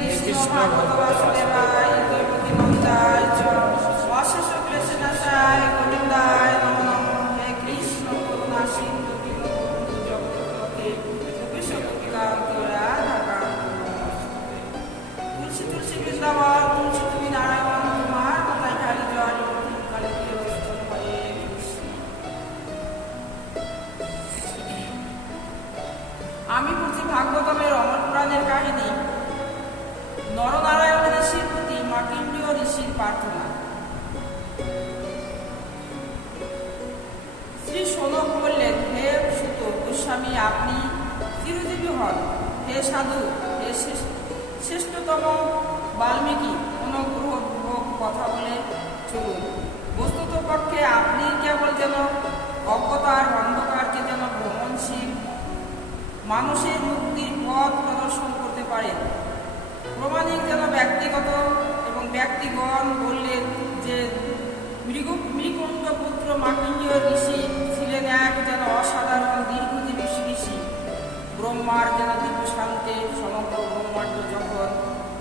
কৃষ্ণ ভগবত বাসুদেবায় দেবকী নন্দায় চ অশেষ ক্লেশনাশায় গোবিন্দায় নমঃ নমঃ। হে কৃষ্ণ করুণা সিন্ধু দীনবন্ধু জগৎপতে গোপীশ গোপিকান্ত রাধাকান্ত নমস্তুতে। তুলসী তুলসী বৃন্দাবন তুলসী তুমি নারায়ণ তোমার মাথায় ঢালি জল কালে দিয়ে রস্তন হরে কৃষ্ণ। আমি পড়ছি ভাগবতমের অমর পুরাণের কাহিনী নরনারায়ণ ঋষির প্রতি মার্কণ্ডেয় ঋষির প্রার্থনা। শ্রী শৌনক বললেন, হে সুত গোস্বামী, আপনি চিরজীবী হন। হে সাধু, হে শ্রেষ্ঠতম বাল্মীকি, অনুগ্রহপূর্বক কথা বলে চলুন। বস্তুত পক্ষে আপনি কেবল যেন অজ্ঞতার অন্ধকারকে যেন ভ্রমণশীল মানুষের মুক্তির পথ প্রদর্শন করতে পারেন। প্রমাণিক যেন ব্যক্তিগত এবং ব্যক্তিগণ বললেন যে মৃগণ্ড পুত্র মার্কণ্ডেয় ঋষি ছিলেন এক যেন অসাধারণ দীর্ঘজীবী ঋষি। ব্রহ্মার যেন দিব্য শান্তে সমগ্র ব্রহ্মাণ্ড যখন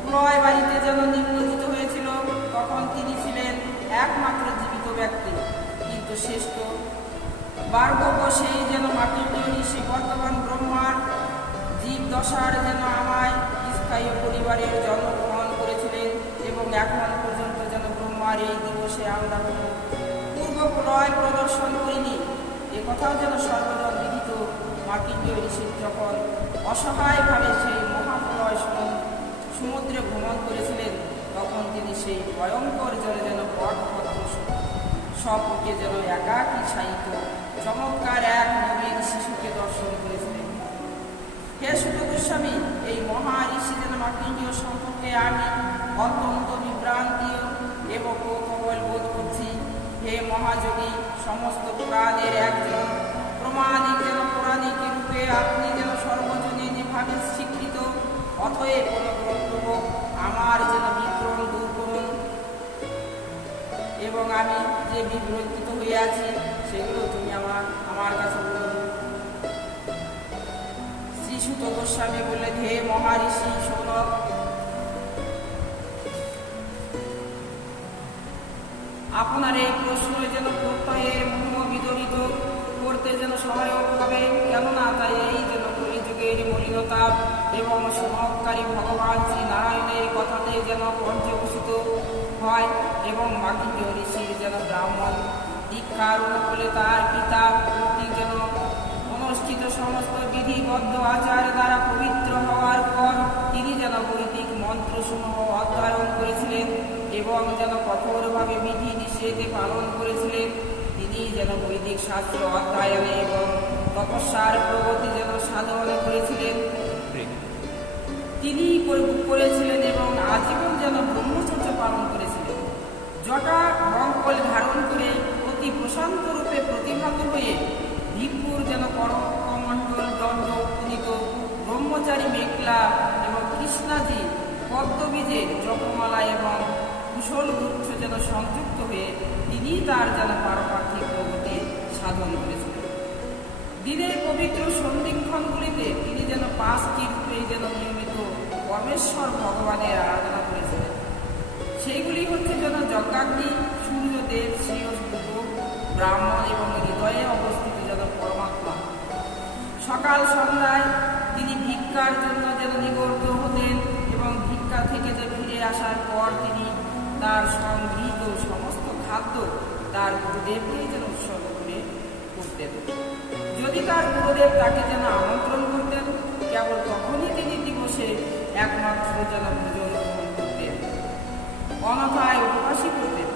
প্রলয় বাড়িতে যেন নিম্নজিত হয়েছিল, তখন তিনি ছিলেন একমাত্র জীবিত ব্যক্তি। কিন্তু শ্রেষ্ঠ বার্গব সেই যেন মার্কণ্ডেয় ঋষি বর্তমান ব্রহ্মার জীবদশার যেন আমায় স্থায়ী পরিবারের জন্মগ্রহণ করেছিলেন এবং এখন পর্যন্ত যেন ব্রহ্মার এই দিবসে আমরা কোনো পূর্ব প্রলয় প্রদর্শন করিনি। একথাও যেন সর্বজন বিদিত। মার্কণ্ডেয় ঋষি যখন অসহায়ভাবে সেই মহাপ্রলয় সমুদ্রে ভ্রমণ করেছিলেন, তখন তিনি সেই ভয়ঙ্কর জলে যেন বটপত্র সবকে যেন একাকী ছায়িত চমৎকার এক নবীন শিশুকে দর্শন করেছিলেন। হে সুত গোস্বামী, এই মহা ঋষি যেন মার্কণ্ডেয় সম্পর্কে আমি অত্যন্ত বিভ্রান্তি এবং কৌতূহল বোধ করছি। হে মহাযোগী, সমস্ত পুরাণের একজন প্রমাণিক যেন পৌরাণিক রূপে আপনি যেন সর্বজনীনভাবে স্বীকৃত। অতএব অনুগ্রহপূর্বক আমার যেন বিভ্রম দূর করুন এবং আমি যে বিভ্রান্তিত হয়ে আছি সেগুলো তুমি আমার কাছে বলুন। শ্রী সুত গোস্বামী বললেন, হে মহারিষি শৌনক, আপনার এই প্রশ্ন যেন প্রত্যয়ের মোহ বিদরিত করতে যেন সহায়ক হবে। কেননা তাই এই যেন কলিযুগের মলিনতা এবং সমাপকারী ভগবান শ্রী নারায়ণের কথাতে যেন পর্যবসিত হয় এবং মার্কণ্ডেয় ঋষির যেন ব্রাহ্মণ দীক্ষার অনুকূলে তার পিতা কর্তৃক যেন অনুষ্ঠিত সমস্ত বিধিবদ্ধ আচার দ্বারা পবিত্র হওয়ার পর তিনি যেন বৈদিক মন্ত্রসমূহ অধ্যয়ন করেছিলেন এবং যেন কঠোরভাবে বিধি নিষেধে পালন করেছিলেন। তিনি যেন বৈদিক শাস্ত্র অধ্যয়নে এবং তপস্যার প্রগতি যেন সাধন করেছিলেন। তিনি করেছিলেন এবং আজীবন যেন ব্রহ্মচর্য পালন করেছিলেন। জটা বঙ্কল ধারণ করে অতি প্রশান্ত রূপে প্রতিভাত হয়ে ভিক্ষুর যেন করমণ্ডল দণ্ড উপনীত ব্রহ্মচারী মেঘলা এবং কৃষ্ণাজি পদ্মবীজের জপমালা এবং কুশল গুচ্ছ যেন সংযুক্ত হয়ে তিনি তার যেন পারমার্থিক প্রগতি সাধন করেছিলেন। দিনের পবিত্র সন্ধিক্ষণগুলিতে তিনি যেন 5টি রূপে যেন নিয়মিত পরমেশ্বর ভগবানের আরাধনা করেছিলেন। সেইগুলি হচ্ছে যেন যজ্ঞাগ্নি, সূর্যদেব, শ্রীয়স্তুত ব্রাহ্মণ এবং হৃদয়ে অবস্থিত যেন পরমাত্মা। সকাল সন্ধ্যায় তিনি ভিক্ষার জন্য যেন নিগর্ত হতেন এবং ভিক্ষা থেকে যে ফিরে আসার পর তিনি তার সংগৃহীত সমস্ত খাদ্য তার গুরুদেবকেই যেন উৎসর্গ করে করতেন। যদি তার গুরুদেব তাকে যেন আমন্ত্রণ করতেন, কেবল তখনই তিনি দিবসে একমাত্র যেন ভোজন গ্রহণ করতেন, অনথায় উপবাসী করতেন।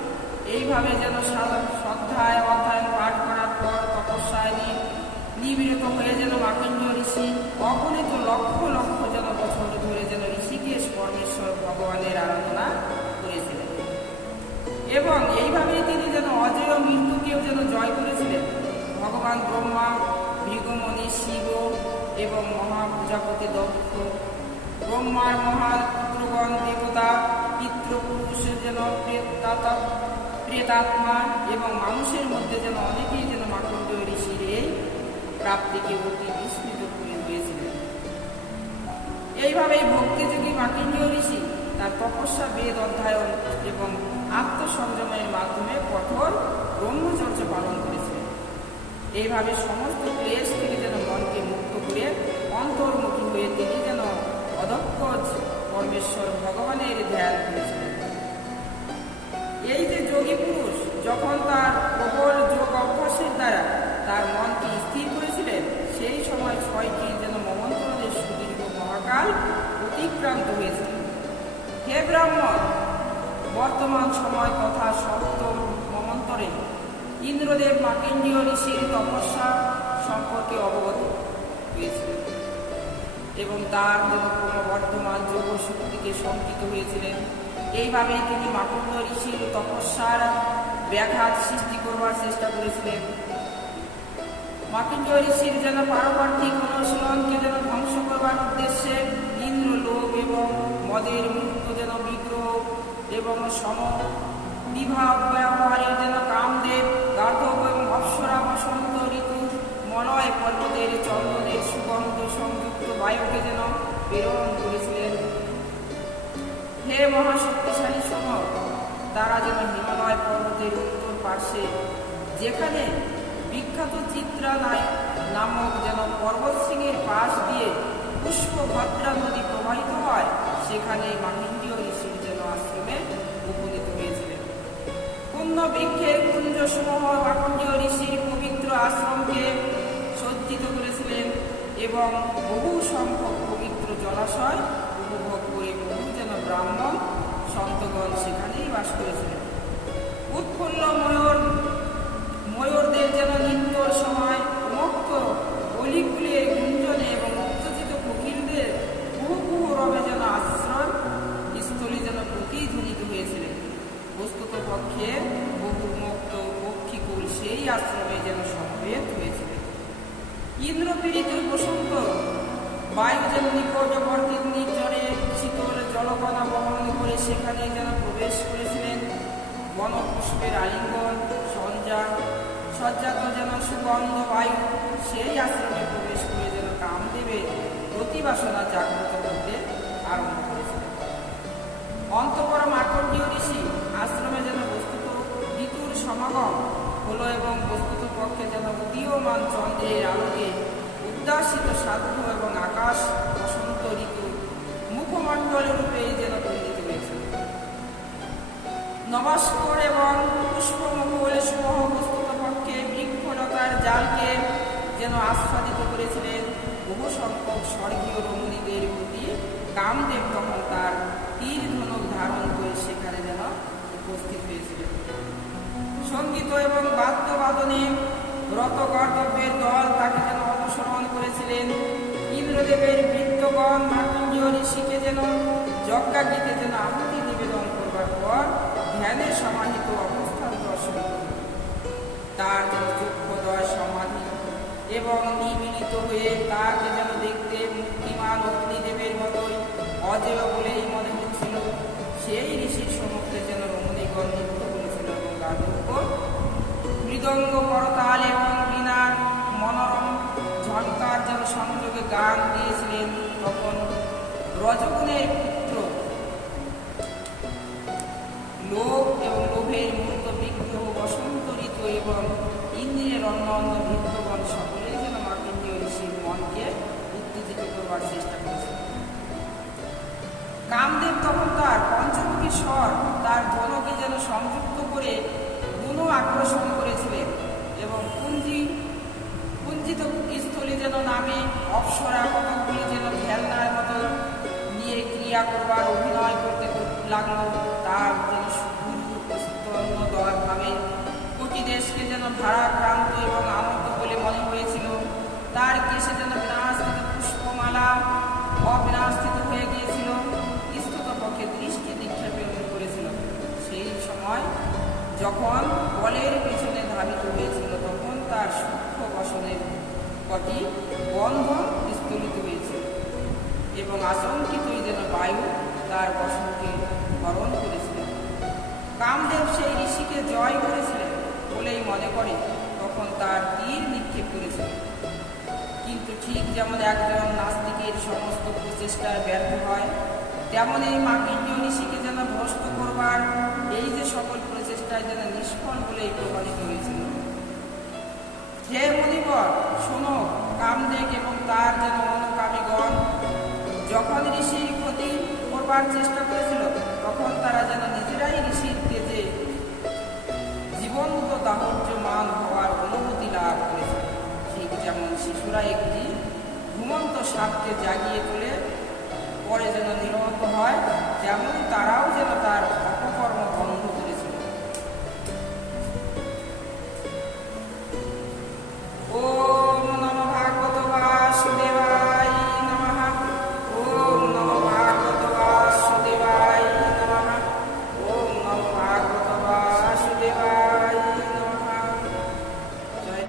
এইভাবে যেন শ্রদ্ধায় অধ্যয়ন পাঠ করার পর তপস্যায় নিবিড়ত হয়ে যেন মার্কণ্ডেয় ঋষি অগণিত লক্ষ লক্ষ যেন বছর ধরে যেন ঋষিকেশ পরমেশ্বর ভগবানের আরাধনা করেছিলেন এবং এইভাবেই তিনি যেন অজেয় মৃত্যুকেও যেন জয় করেছিলেন। ভগবান ব্রহ্মা, ভৃগুমণি শিব এবং মহাপ্রজাপতি দক্ষ, ব্রহ্মার মহাপুত্রগণ দেবতা, পিতৃপুরুষের যেন প্রেতাত্মা এবং মানুষের মধ্যে যেন অনেকেই যেন মার্কণ্ডেয় ঋষির এই প্রাপ্তিকে অতি বিস্মিত করে দিয়েছিলেন। এইভাবেই ভক্তিযোগী মার্কণ্ডেয় ঋষি তার তপস্যা, বেদ অধ্যয়ন এবং আত্মসংযমের মাধ্যমে কঠোর ব্রহ্মচর্য পালন করেছিলেন। এইভাবে সমস্ত ক্লেশ থেকে যেন মনকে মুক্ত করে অন্তর্মুখী হয়ে তিনি যেন অদক্ষ পরমেশ্বর ভগবানের ধ্যান করেছিলেন। এই যে যোগী পুরুষ যখন তার প্রবল যোগ অভ্যাসের দ্বারা তার মনকে স্থির করেছিলেন, সেই সময় 6টি যেন মমন্ত্রণের সুদীর্ঘ মহাকাল অতিক্রান্ত হয়েছিল। হে ব্রাহ্মণ, বর্তমান সময় তথা সপ্তম মমন্তরে ইন্দ্রদেব মার্কণ্ডেয় ঋষির তপস্যা সম্পর্কে অবগত হয়েছিলেন এবং তার যেন ক্রমবর্ধমান যোগ শক্তিকে শঙ্কিত হয়েছিলেন। এইভাবে তিনি মার্কণ্ডেয় ঋষির তপস্যার ব্যাঘাত সৃষ্টি করবার চেষ্টা করেছিলেন। মার্কণ্ডেয় ঋষির যেন পারমার্থিক অনুশীলনকে যেন ধ্বংস করবার উদ্দেশ্যে ইন্দ্র লোভ এবং মদের মুক্ত যেন বিগ্রহ এবং সম বিভাব ব্যবহারের যেন কামদেব, গার্ধব এবং অপ্সরা বসন্ত ঋতু মলয় পর্বতের চন্দনের সুগন্ধ সংযুক্ত বায়ুকে যেন প্রেরণ করেছিলেন। হে মহাশক্তিশালী সমর, তারা যেন হিমালয় পর্বতের উত্তর পার্শ্বে যেখানে বিখ্যাত চিত্রা নামক যেন পর্বত শৃঙ্গের পাশ দিয়ে পুষ্পভদ্রা নদী প্রবাহিত হয়, সেখানে মার্কণ্ডেয় ঋষির যেন আশ্রমে উপনীত হয়েছিলেন। পুণ্য বৃক্ষের কুঞ্জসমূহ মার্কণ্ডেয় ঋষির পবিত্র আশ্রমকে সজ্জিত করেছিলেন এবং বহু সংখ্যক পবিত্র জলাশয় উপভোগ করে বহু যেন ব্রাহ্মণ সন্তগণ সেখানেই বাস করেছিলেন। উৎফুল্ল ময়ূরদের যেন নৃত্যর সময় মুক্ত অলিকুলের গুঞ্জনে এবং উত্তেজিত কোকিলদের বহু রবে যেন আশ্রয় স্থলী যেন প্রতিধ্বনিত হয়েছিলেন। বস্তুত পক্ষে বহু মুক্ত পক্ষীকুল সেই আশ্রমে যেন সমবেত হয়েছিলেন। ইন্দ্রপীড়িত বসন্ত বায়ু যেন নিকটবর্তী নির্জনে শীতল জলকণা বহন করে সেখানে যেন প্রবেশ করেছিলেন। বনপুষ্পের আলিঙ্গন সজ্জাত যেন সুগন্ধ বায়ু সেই আশ্রমে প্রবেশ করে যেন কামদেবের প্রতিবাসনা জাগ্রত করতে আরম্ভ করেছিলেন। অন্তঃপর মার্কণ্ডেয় ঋষি আশ্রমে যেন বস্তুত ঋতুর সমাগম হলো এবং বস্তুত পক্ষে যেন উদীয়মান চন্দ্রের আলোকে উদ্দাসিত সাধ্য এবং আকাশ বসন্ত ঋতু মুখমণ্ডল রূপে যেন পরিণত হয়েছিল। নবাস্কর এবং পুষ্পমুকুল সমূহ বস্তুত পক্ষে বৃক্ষলতার জালকে যেন আস্বাদিত করেছিলেন। বহু সংখ্যক স্বর্গীয় রমণীদের প্রতি কামদেব তখন তার তীর ধনুক ধারণ করে সেখানে যেন উপস্থিত হয়েছিলেন। সঙ্গীত এবং বাদ্যবাদনে রত কর্তব্যের দল তাকে যেন অনুসরণ করেছিলেন। ইন্দ্রদেবের বৃত্তগণ মার্কণ্ডেয় ঋষিকে যেন যজ্ঞাগ্নিতে যেন আহুতি নিবেদন করবার পর ধ্যানে সমাহিত অবস্থান দর্শন করল। তার যেন চক্ষুদয় সমাধি এবং নিমিলিত হয়ে তাকে যেন দেখতে মুক্তিমান অগ্নিদেবের মতোই অজেয় বলেই মনে হচ্ছিল। সেই ঋষির সমুদ্রে যেন রমণীগণ নৃত্য করেছিল এবং গাধর্ব মৃদঙ্গ করতাল এবং বীণার মনোরম ঝঙ্কার যেন সংযোগে গান দিয়েছিলেন। তখন রজগুণের পুত্র লোভ এবং লোভের মুক্ত বিগ্রহ বসন্ত ঋতু এবং ইন্দ্রিয়ের অন্য অন্য ভৃত্যগণ সকলেই যেন মার্কণ্ডেয় ঋষির মনকে উত্তেজিত করবার চেষ্টা করেছিল। কামদেব তখন তার পঞ্চমুখী স্বর তার ধনুকে যেন সংযুক্ত করে গুণ আকর্ষণ করেছিলেন এবং কুঞ্জিত স্থলী যেন নামে অপ্সরা কতকগুলি যেন খেলনার মতো নিয়ে ক্রিয়া করবার অভিনয় করতে লাগলো। তার যেন স্তন্যদয়ভাবে কোটি দেশকে যেন ভারাক্রান্ত এবং আনন্দ বলে মনে হয়েছিল। তার কেশে যেন বিনাশস্থিত পুষ্পমালা অবিনাশস্থিত হয়ে গিয়েছিল। স্থূত পক্ষে দৃষ্টি নিক্ষেপের করেছিল। সেই সময় যখন বলের পেছনে ধাবিত হয়েছিল তখন তার সূক্ষ্ম বসনের কটি বন্ধন বিস্তরিত হয়েছিল এবং আশঙ্কিতই যেন বায়ু তার বসনকে হরণ করেছিলেন। কামদেব সেই ঋষিকে জয় করেছিলেন বলেই মনে করে তখন তার তীর নিক্ষেপ করেছিলেন, কিন্তু ঠিক যেমন একজন নাস্তিকের সমস্ত প্রচেষ্টায় ব্যর্থ হয়, তেমন এই মার্কিনীয় ঋষিকে যেন ভ্রষ্ট করবার এই যে সকল প্রচেষ্টায় যেন নিষ্ফল বলেই প্রমাণিত হয়েছিল। হে মুনিবর, শোনো, কামদেব এবং তার যেন অনুকামীগণ যখন ঋষির ক্ষতি করবার চেষ্টা করেছিল, তখন তারা যেন নিজেরাই ঋষির তেজে জীবন্ত দাহর্যমান হওয়ার অনুমতি লাভ করেছে। ঠিক যেমন শিশুরা একটি ঘুমন্ত সাপকে জাগিয়ে তোলে, পরে যেন নিহত হয়, তেমন তারাও যেন তার